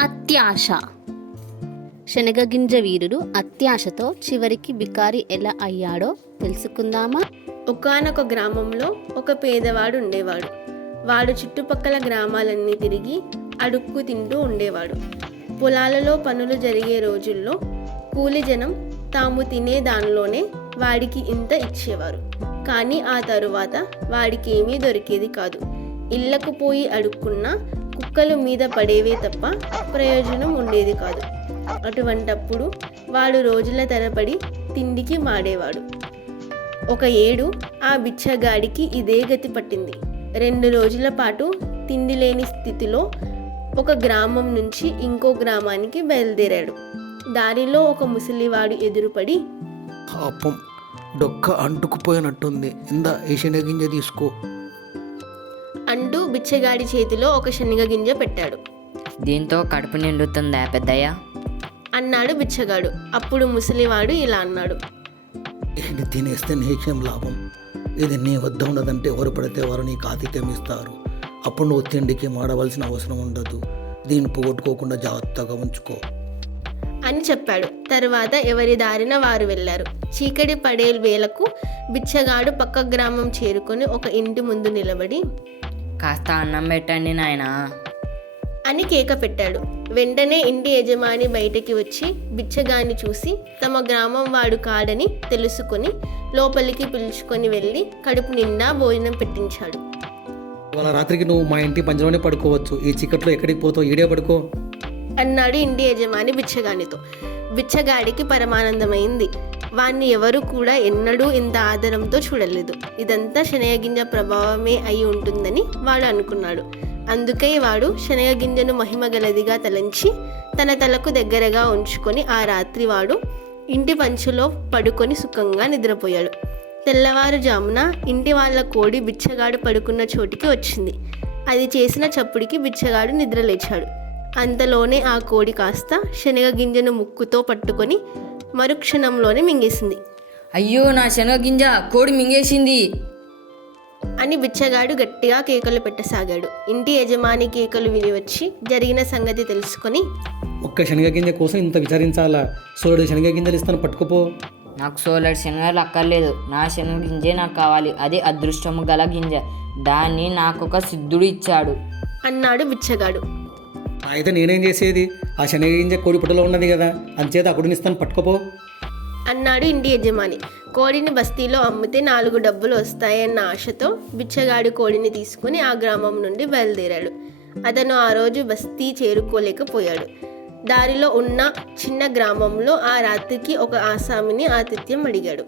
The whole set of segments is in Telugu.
అత్యాశ. శనగగింజ వీరుడు అత్యాశతో చివరికి బికారి ఎలా అయ్యాడో తెలుసుకుందామా? ఒకానొక గ్రామంలో ఒక పేదవాడు ఉండేవాడు. వాడు చుట్టుపక్కల గ్రామాలన్నీ తిరిగి అడుక్కు తింటూ ఉండేవాడు. పొలాలలో పనులు జరిగే రోజుల్లో కూలి జనం తాము తినే దానిలోనే వాడికి ఇంత ఇచ్చేవారు. కానీ ఆ తరువాత వాడికి ఏమీ దొరికేది కాదు. ఇళ్ళకు పోయి అడుక్కున్నా కుక్కలు మీద పడేవే తప్ప ప్రయోజనం ఉండేది కాదు. అటువంటప్పుడు వాడు రోజుల తరబడి తిండికి మాడేవాడు. ఒక ఏడు ఆ బిచ్చగాడికి ఇదే గతి పట్టింది. రెండు రోజుల పాటు తిండి లేని స్థితిలో ఒక గ్రామం నుంచి ఇంకో గ్రామానికి బయలుదేరాడు. దారిలో ఒక ముసలివాడు ఎదురుపడి పాపం డొక్క అంటుకుపోయినట్టుంది. ఇందా ఈ శనగింజ తీసుకో. బిచ్చగాడి చేతిలో ఒక శనగ గింజ పెట్టాడు. దీంతో కడుపు నిండుతుందా పెద్దయ్య? అన్నాడు బిచ్చగాడు. అప్పుడు ముసలివాడు ఇలా అన్నాడు. ఇది తినేస్తే నీకేం లాభం? ఇది నీ వద్ద ఉన్నదంటే ఎవరు పడితే వారు నీకు ఆతిథ్యం ఇస్తారు. అప్పుడు నువ్వు తిండికి మాడవలసిన అవసరం ఉండదు. దీన్ని పోగొట్టుకోకుండా జాగ్రత్తగా ఉంచుకో. అని చెప్పాడు. తర్వాత ఎవరి దారిన వారు వెళ్ళారు. చీకటి పడే వేలకు బిచ్చగాడు పక్క గ్రామం చేరుకొని ఒక ఇంటి ముందు నిలబడి కాస్త అన్నం పెట్టండి నాయనా. అని కేక పెట్టాడు. వెంటనే ఇంటి యజమాని బయటికి వచ్చి బిచ్చగాన్ని చూసి తమ గ్రామం వాడు కాడని తెలుసుకొని లోపలికి పిలుచుకొని వెళ్ళి కడుపు నిండా భోజనం పెట్టించాడు. ఇవాళ రాత్రికి నువ్వు మా ఇంటి పంజలోనే పడుకోవచ్చు. ఈ చీకట్లో ఎక్కడికి పోతావు? ఈడే పడుకో. అన్నాడు ఇంటి యజమాని బిచ్చగానితో. బిచ్చగాడికి పరమానందమైంది. వాణ్ణి ఎవరు కూడా ఎన్నడూ ఇంత ఆదరంతో చూడలేదు. ఇదంతా శనగగింజ ప్రభావమే అయి ఉంటుందని వాడు అనుకున్నాడు. అందుకే వాడు శనగగింజను మహిమగలదిగా తలంచి తన తలకు దగ్గరగా ఉంచుకొని ఆ రాత్రి వాడు ఇంటి పంచులో పడుకొని సుఖంగా నిద్రపోయాడు. తెల్లవారుజామున ఇంటి వాళ్ళ కోడి బిచ్చగాడు పడుకున్న చోటికి వచ్చింది. అది చేసిన చప్పుడికి బిచ్చగాడు నిద్రలేచాడు. అంతలోనే ఆ కోడి కాస్త శనగ గింజను ముక్కుతో పట్టుకొని మరుక్షణంలోనే మింగేసింది. అయ్యో నా శనగగింజ కోడి మింగేసింది. అని బిచ్చగాడు గట్టిగా కేకలు పెట్టసాగాడు. ఇంటి యజమాని కేకలు విని వచ్చి జరిగిన సంగతి తెలుసుకొని ఒక్క శనగగింజ కోసం ఇంత విచారించాలా? సోడు శనగగింజలు ఇస్తాను పట్టుకుపో. నాకు సోలర్ శనగలు అక్కర్లేదు. నా శనగగింజే నాకు కావాలి. అది అదృష్టము గల గింజ. దాన్ని నాకొక సిద్ధుడు ఇచ్చాడు. అన్నాడు బిచ్చగాడు. అయితే నేనేం చేసేది? ఆ శనగగింజ కోడి పుట్టలో ఉన్నది కదా అంచేత అప్పుడు ఇస్తాను పట్టుకోపో. అన్నాడు ఇంటి యజమాని. కోడిని బస్తీలో అమ్మితే నాలుగు డబ్బులు వస్తాయన్న ఆశతో బిచ్చగాడు కోడిని తీసుకుని ఆ గ్రామం నుండి బయలుదేరాడు. అతను ఆ రోజు బస్తీ చేరుకోలేకపోయాడు. దారిలో ఉన్న చిన్న గ్రామంలో ఆ రాత్రికి ఒక ఆసామిని ఆతిథ్యం అడిగాడు.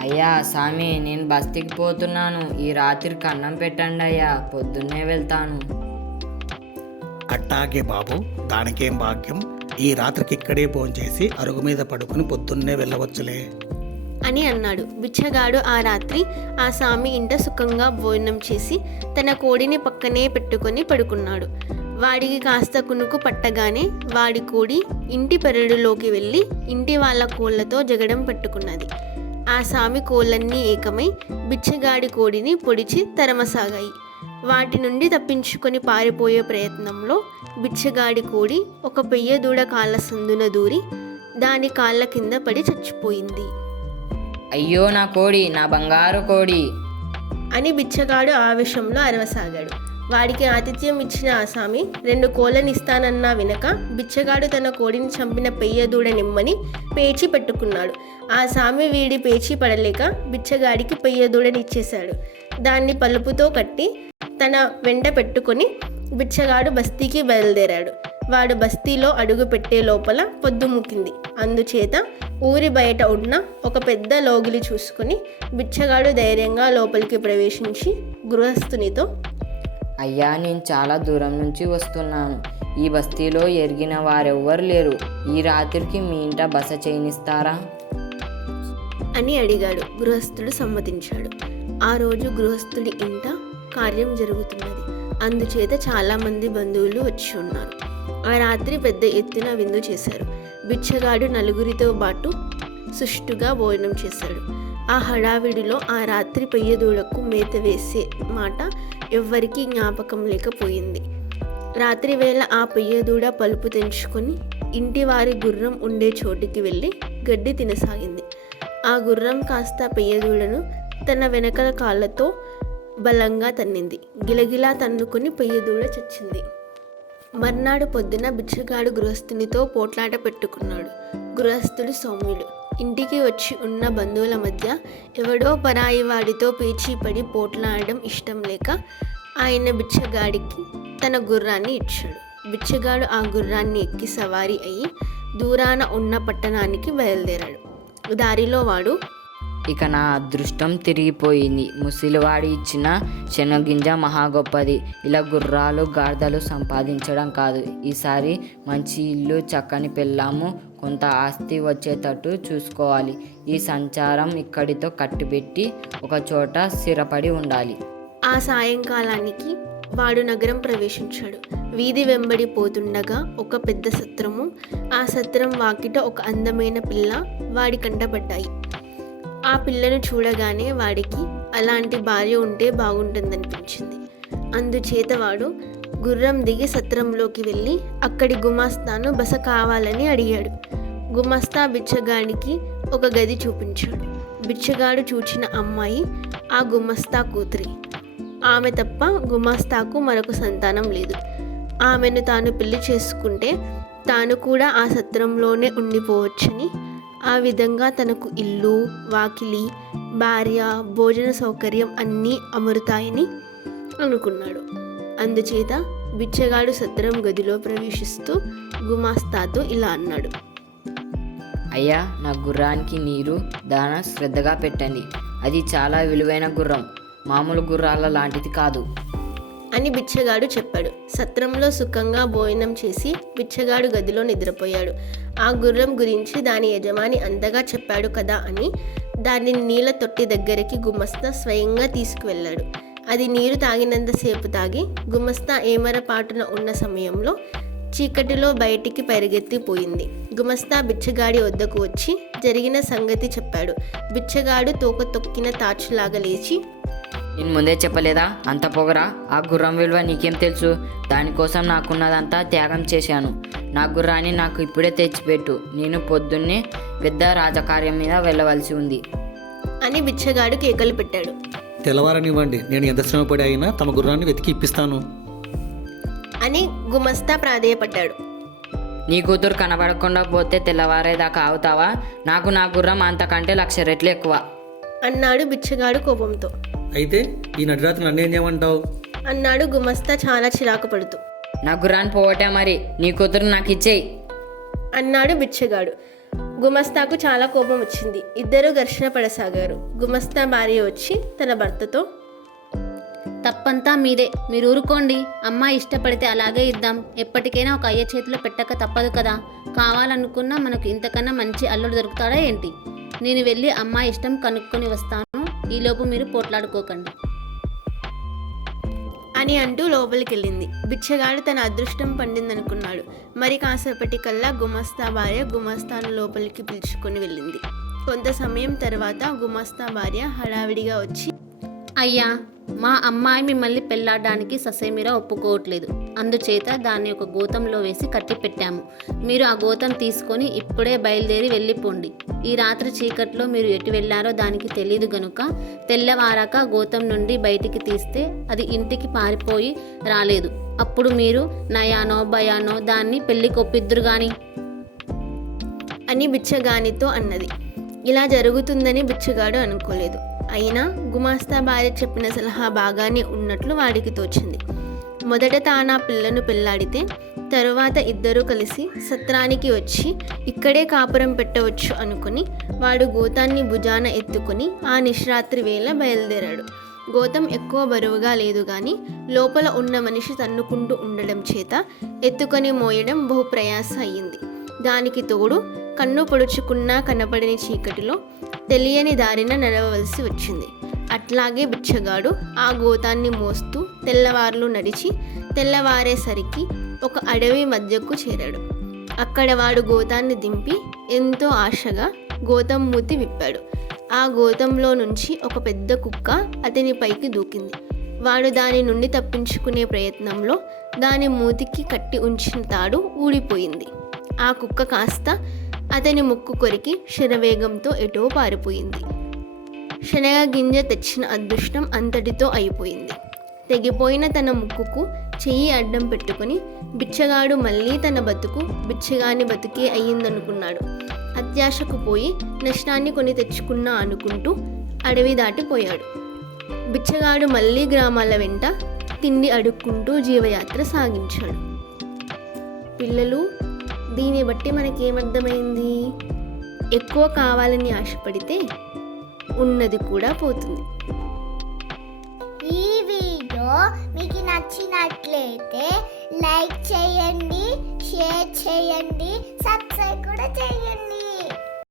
అయ్యా స్వామి నేను బస్తీకి పోతున్నాను. ఈ రాత్రికి అన్నం పెట్టండి అయ్యా పొద్దున్నే వెళ్తాను. అట్టాగే బాబు దానికేం భాగ్యం? ఈ రాత్రికి ఇక్కడే చేసి అరుగు మీద పడుకుని పొద్దున్నే వెళ్ళవచ్చులే. అని అన్నాడు. బిచ్చగాడు ఆ రాత్రి ఆ స్వామి ఇంట సుఖంగా భోజనం చేసి తన కోడిని పక్కనే పెట్టుకొని పడుకున్నాడు. వాడికి కాస్త కునుకు పట్టగానే వాడి కోడి ఇంటి పెరడులోకి వెళ్ళి ఇంటి వాళ్ళ కోళ్ళతో జగడం పెట్టుకున్నది. ఆ స్వామి కోళ్ళన్నీ ఏకమై బిచ్చగాడి కోడిని పొడిచి తరమసాగాయి. వాటి నుండి తప్పించుకొని పారిపోయే ప్రయత్నంలో బిచ్చగాడి కోడి ఒక పెయ్య దూడ కాళ్ళ సందున దూరి దాని కాళ్ళ కింద పడి చచ్చిపోయింది. అయ్యో నా కోడి నా బంగారు కోడి! అని బిచ్చగాడు ఆవేశంలో అరవసాగాడు. వాడికి ఆతిథ్యం ఇచ్చిన ఆసామి రెండు కోళ్ళని ఇస్తానన్నా వినక బిచ్చగాడు తన కోడిని చంపిన పెయ్య దూడ నిమ్మని పేచి పెట్టుకున్నాడు. ఆ సామి వీడి పేచి పడలేక బిచ్చగాడికి పెయ్య దూడని ఇచ్చేశాడు దాన్ని పలుపుతో కట్టి తన వెంట పెట్టుకొని బిచ్చగాడు బస్తీకి బయలుదేరాడు. వాడు బస్తీలో అడుగు పెట్టే లోపల పొద్దుముకింది అందుచేత ఊరి బయట ఉన్న ఒక పెద్ద లోగిలి చూసుకుని బిచ్చగాడు ధైర్యంగా లోపలికి ప్రవేశించి గృహస్థునితో అయ్యా నేను చాలా దూరం నుంచి వస్తున్నాను. ఈ బస్తీలో ఎరిగిన వారెవ్వరు లేరు. ఈ రాత్రికి మీ ఇంట బస చేయనిస్తారా? అని అడిగాడు. గృహస్థుడు సమ్మతించాడు. ఆ రోజు గృహస్థుడి ఇంట కార్యం జరుగుతున్నది. అందుచేత చాలామంది బంధువులు వచ్చి ఉన్నారు. ఆ రాత్రి పెద్ద ఎత్తున విందు చేశారు. బిచ్చగాడు నలుగురితో పాటు సుష్టుగా భోజనం చేశాడు. ఆ హడావిడిలో ఆ రాత్రి పెయ్యదూడకు మేత వేసే మాట ఎవ్వరికీ జ్ఞాపకం లేకపోయింది. రాత్రి వేళ ఆ పెయ్యదూడ పలుపు తెంచుకొని ఇంటి వారి గుర్రం ఉండే చోటికి వెళ్ళి గడ్డి తినసాగింది. ఆ గుర్రం కాస్త పెయ్యదూడను తన వెనకల కాళ్ళతో బలంగా తన్నింది. గిలగిలా తన్నుకొని పెయ్యదూడ చచ్చింది. మర్నాడు పొద్దున బిచ్చగాడు గృహస్థునితో పోట్లాట పెట్టుకున్నాడు. గృహస్థుడు సౌమ్యుడు. ఇంటికి వచ్చి ఉన్న బంధువుల మధ్య ఎవడో పరాయి వాడితో పేచీపడి పోట్లాడడం ఇష్టం లేక ఆయన బిచ్చగాడికి తన గుర్రాన్ని ఇచ్చాడు. బిచ్చగాడు ఆ గుర్రాన్ని ఎక్కి సవారీ అయ్యి దూరాన ఉన్న పట్టణానికి బయలుదేరాడు. దారిలో వాడు ఇక నా అదృష్టం తిరిగిపోయింది. ముసలివాడి ఇచ్చిన శనగింజ మహా గొప్పది. ఇలా గుర్రాలు గాడిదలు సంపాదించడం కాదు. ఈసారి మంచి ఇల్లు చక్కని పెళ్ళాము కొంత ఆస్తి వచ్చేటట్టు చూసుకోవాలి. ఈ సంచారం ఇక్కడితో కట్టిపెట్టి ఒక చోట స్థిరపడి ఉండాలి. ఆ సాయంకాలానికి వాడు నగరం ప్రవేశించాడు. వీధి వెంబడి పోతుండగా ఒక పెద్ద సత్రము ఆ సత్రం వాకిట ఒక అందమైన పిల్ల వాడి కంటపడ్డాయి. ఆ పిల్లను చూడగానే వాడికి అలాంటి భార్య ఉంటే బాగుంటుందనిపించింది. అందుచేత వాడు గుర్రం దిగి సత్రంలోకి వెళ్ళి అక్కడి గుమాస్తాను బస కావాలని అడిగాడు. గుమాస్తా బిచ్చగాడికి ఒక గది చూపించాడు. బిచ్చగాడు చూచిన అమ్మాయి ఆ గుమస్తా కూతురి. ఆమె తప్ప గుమాస్తాకు మరొక సంతానం లేదు. ఆమెను తాను పెళ్ళి చేసుకుంటే తాను కూడా ఆ సత్రంలోనే ఉండిపోవచ్చని ఆ విధంగా తనకు ఇల్లు వాకిలి భార్య భోజన సౌకర్యం అన్నీ అమరుతాయని అనుకున్నాడు. అందుచేత బిచ్చగాడు సత్రం గదిలో ప్రవేశిస్తూ గుమాస్తాతో ఇలా అన్నాడు. అయ్యా నా గుర్రానికి నీరు దాన శ్రద్ధగా పెట్టండి. అది చాలా విలువైన గుర్రం. మామూలు గుర్రాల లాంటిది కాదు. అని బిచ్చగాడు చెప్పాడు. సత్రంలో సుఖంగా భోజనం చేసి బిచ్చగాడు గదిలో నిద్రపోయాడు. ఆ గుర్రం గురించి దాని యజమాని అంతగా చెప్పాడు కదా అని దాన్ని నీళ్ళ తొట్టి దగ్గరికి గుమస్తా స్వయంగా తీసుకువెళ్ళాడు. అది నీరు తాగినంతసేపు తాగి గుమస్తా ఏమరపాటున ఉన్న సమయంలో చీకటిలో బయటికి పరిగెత్తిపోయింది. గుమస్తా బిచ్చగాడి వద్దకు వచ్చి జరిగిన సంగతి చెప్పాడు. బిచ్చగాడు తోక తొక్కిన తాచులాగా లేచి నేను ముందే చెప్పలేదా? అంత పొగరా? ఆ గుర్రం విలువ నీకేం తెలుసు? దానికోసం నాకున్నదంతా త్యాగం చేశాను. నా గుర్రాన్ని నాకు ఇప్పుడే తెచ్చిపెట్టు. నేను పొద్దున్నే పెద్ద రాజకార్యం మీద వెళ్ళవలసి ఉంది. అని బిచ్చగాడు కేకలు పెట్టాడు. తెల్లవారనివ్వండి. నేను ఎంత శ్రమపడి అయినా తమ గుర్రాన్ని వెతికి ఇప్పిస్తాను. అని గుమస్తా ప్రాధేయపడ్డాడు. నీ కూతురు కనబడకుండా పోతే తెల్లవారేదాకా ఆగుతావా? నాకు నా గుర్రం అంతకంటే లక్ష రెట్లు ఎక్కువ. అన్నాడు బిచ్చగాడు కోపంతో. అయితే ఈ నడిరాత్రి నన్ను ఏం చేయమంటావు అన్నాడు గుమస్తా చాలా చిరాకు పడుతూ నా గుర్రాన్ని పోవటే మరి? నీ కూతురు నాకు ఇచ్చేయి. అన్నాడు బిచ్చగాడు. గుమస్తాకు చాలా కోపం వచ్చింది. ఇద్దరు ఘర్షణ పడసాగారు. గుమస్తా భార్య వచ్చి తన భర్తతో తప్పంతా మీదే. మీరు ఊరుకోండి. అమ్మాయి ఇష్టపడితే అలాగే ఇద్దాం. ఎప్పటికైనా ఒక అయ్య చేతిలో పెట్టక తప్పదు కదా. కావాలనుకున్నా మనకు ఇంతకన్నా మంచి అల్లుడు దొరుకుతాడా ఏంటి? నేను వెళ్ళి అమ్మాయి ఇష్టం కనుక్కొని వస్తాను. ఈలోపు మీరు పోట్లాడుకోకండి. అని అంటూ లోపలికి వెళ్ళింది బిచ్చగాడు తన అదృష్టం పండిందనుకున్నాడు. మరి కాసేపటి కల్లా గుమస్తా భార్య గుమస్తాను లోపలికి పిలుచుకొని వెళ్ళింది. కొంత సమయం తర్వాత గుమస్తా భార్య హడావిడిగా వచ్చి అయ్యా మా అమ్మాయి మిమ్మల్ని పెళ్ళాడడానికి ససేమిరా ఒప్పుకోవట్లేదు. అందుచేత దాన్ని ఒక గోతంలో వేసి కట్టి పెట్టాము. మీరు ఆ గోతం తీసుకొని ఇప్పుడే బయలుదేరి వెళ్ళిపోండి. ఈ రాత్రి చీకట్లో మీరు ఎటు వెళ్ళారో దానికి తెలియదు గనుక తెల్లవారాక గోతం నుండి బయటికి తీస్తే అది ఇంటికి పారిపోయి రాలేదు. అప్పుడు మీరు నయానో భయానో దాన్ని పెళ్ళి కొప్పిద్దురు గాని? అని బిచ్చగానితో అన్నది. ఇలా జరుగుతుందని బిచ్చగాడు అనుకోలేదు. అయినా గుమాస్తా భార్య చెప్పిన సలహా బాగానే ఉన్నట్లు వాడికి తోచింది. మొదట తాను ఆ పిల్లను పెళ్ళాడితే తరువాత ఇద్దరూ కలిసి సత్రానికి వచ్చి ఇక్కడే కాపురం పెట్టవచ్చు అనుకుని వాడు గోతాన్ని భుజాన ఎత్తుకుని ఆ నిశ్రాత్రి వేళ బయలుదేరాడు. గోతం ఎక్కువ బరువుగా లేదు కానీ లోపల ఉన్న మనిషి తన్నుకుంటూ ఉండడం చేత ఎత్తుకొని మోయడం బహు ప్రయాస అయ్యింది. దానికి తోడు కన్ను పొడుచుకున్నా కనపడని చీకటిలో తెలియని దారిన నడవవలసి వచ్చింది. అట్లాగే బిచ్చగాడు ఆ గోతాన్ని మోస్తూ తెల్లవారులు నడిచి తెల్లవారేసరికి ఒక అడవి మధ్యకు చేరాడు. అక్కడ వాడు గోతాన్ని దింపి ఎంతో ఆశగా గోతం మూతి విప్పాడు. ఆ గోతంలో నుంచి ఒక పెద్ద కుక్క అతని పైకి దూకింది. వాడు దాని నుండి తప్పించుకునే ప్రయత్నంలో దాని మూతికి కట్టి ఉంచిన తాడు ఊడిపోయింది. ఆ కుక్క కాస్త అతని ముక్కు కొరికి శరవేగంతో ఎటో పారిపోయింది. శనగ గింజ తెచ్చిన అదృష్టం అంతటితో అయిపోయింది. తెగిపోయిన తన ముక్కుకు చెయ్యి అడ్డం పెట్టుకుని బిచ్చగాడు మళ్ళీ తన బతుకు బిచ్చగాని బతుకే అయ్యిందనుకున్నాడు. అత్యాశకు పోయి నష్టాన్ని కొని తెచ్చుకున్నా అనుకుంటూ అడవి దాటిపోయాడు బిచ్చగాడు మళ్ళీ గ్రామాల వెంట తిండి అడుక్కుంటూ జీవయాత్ర సాగించాడు. పిల్లలు దీన్ని బట్టి మనకేమర్థమైంది? ఎక్కువ కావాలని ఆశపడితే ఉన్నది కూడా పోతుంది. ఈ వీడియో మీకు నచ్చినట్లయితే లైక్ చేయండి షేర్ చేయండి సబ్స్క్రైబ్ కూడా చేయండి.